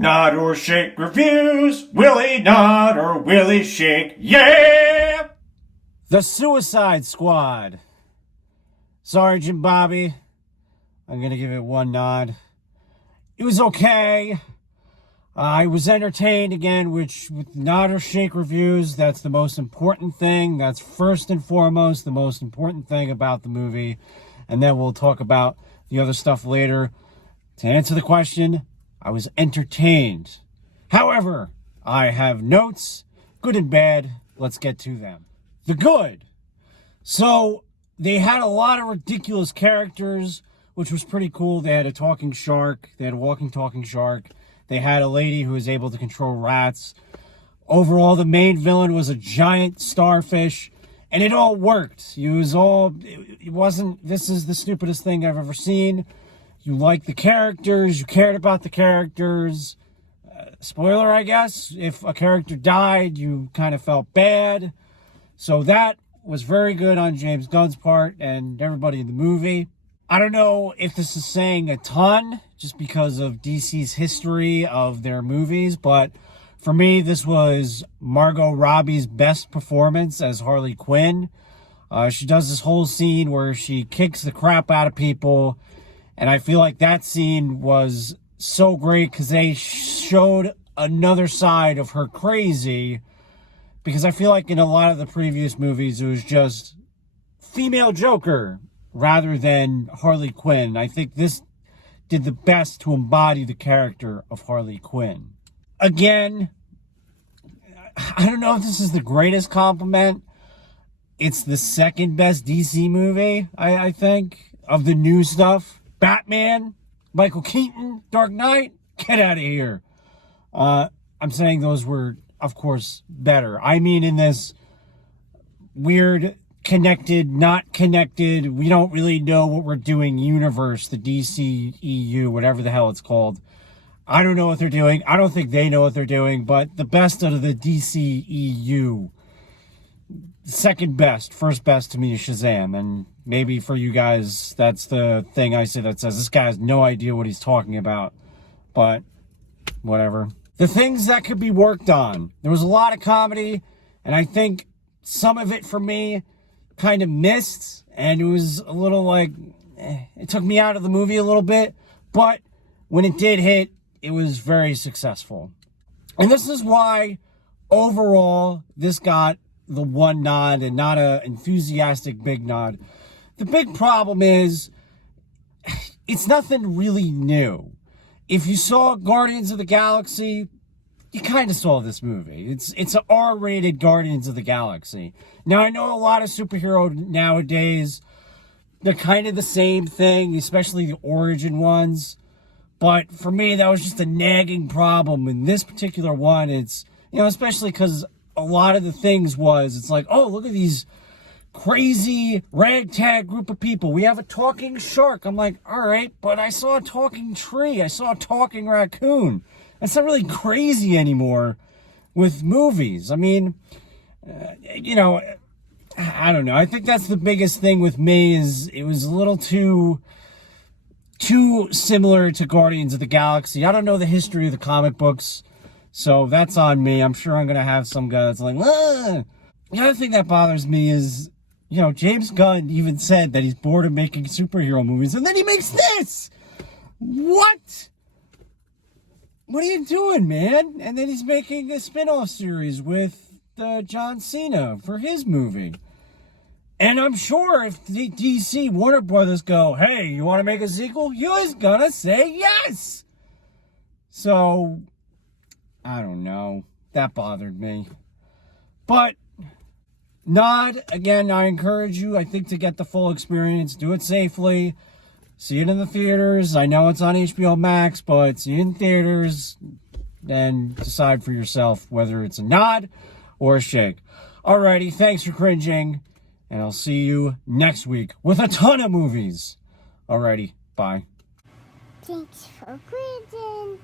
Nod or shake reviews. Willie nod or Willie shake. Yeah! The Suicide Squad. Sergeant Bobby. I'm going to give it one nod. It was okay. I was entertained again, which with nod or shake reviews, that's the most important thing. That's first and foremost the most important thing about the movie. And then we'll talk about the other stuff later. To answer the question, I was entertained. However, I have notes, good and bad. Let's get to them. The good. So they had a lot of ridiculous characters, which was pretty cool. They had a talking shark. They had a walking talking shark. They had a lady who was able to control rats. Overall, the main villain was a giant starfish, and it all worked. It wasn't, this is the stupidest thing I've ever seen. You liked the characters, you cared about the characters. Spoiler, I guess, if a character died, you kind of felt bad. So that was very good on James Gunn's part and everybody in the movie. I don't know if this is saying a ton just because of DC's history of their movies, but for me, this was Margot Robbie's best performance as Harley Quinn. She does this whole scene where she kicks the crap out of people, and I feel like that scene was so great because they showed another side of her crazy, because I feel like in a lot of the previous movies, it was just female Joker rather than Harley Quinn. I think this did the best to embody the character of Harley Quinn. Again, I don't know if this is the greatest compliment. It's the second best DC movie, I think, of the new stuff. Batman, Michael Keaton, Dark Knight, get out of here. I'm saying those were, of course, better. I mean, in this weird, connected, not connected, we don't really know what we're doing universe, the DCEU, whatever the hell it's called. I don't know what they're doing. I don't think they know what they're doing, but the best out of the DCEU, second best, first best to me is Shazam. And maybe for you guys, that's the thing I say that says this guy has no idea what he's talking about, but whatever. The things that could be worked on. There was a lot of comedy, and I think some of it for me kind of missed, and it was a little like, it took me out of the movie a little bit, but when it did hit, it was very successful. And this is why, overall, this got the one nod and not a enthusiastic big nod. The big problem is, it's nothing really new. If you saw Guardians of the Galaxy, you kind of saw this movie. It's an R-rated Guardians of the Galaxy. Now, I know a lot of superhero nowadays, they're kind of the same thing, especially the origin ones. But for me, that was just a nagging problem. In this particular one, it's, especially because a lot of the things it's like, oh, look at these crazy ragtag group of people. We have a talking shark. I'm like, all right, but I saw a talking tree. I saw a talking raccoon. That's not really crazy anymore with movies. I mean, I don't know. I think that's the biggest thing with me is it was a little too similar to Guardians of the Galaxy. I don't know the history of the comic books, so that's on me. I'm sure I'm going to have some guy that's like, ah. The other thing that bothers me is, James Gunn even said that he's bored of making superhero movies, and then he makes this! What? What are you doing, man? And then he's making a spin-off series with John Cena for his movie. And I'm sure if the DC Warner Brothers go, hey, you want to make a sequel? You're gonna say yes! So, I don't know. That bothered me. But, nod, again, I encourage you, I think, to get the full experience. Do it safely. See it in the theaters. I know it's on HBO Max, but see it in theaters. Then decide for yourself whether it's a nod or a shake. Alrighty, thanks for cringing. And I'll see you next week with a ton of movies. Alrighty, bye. Thanks for cringing.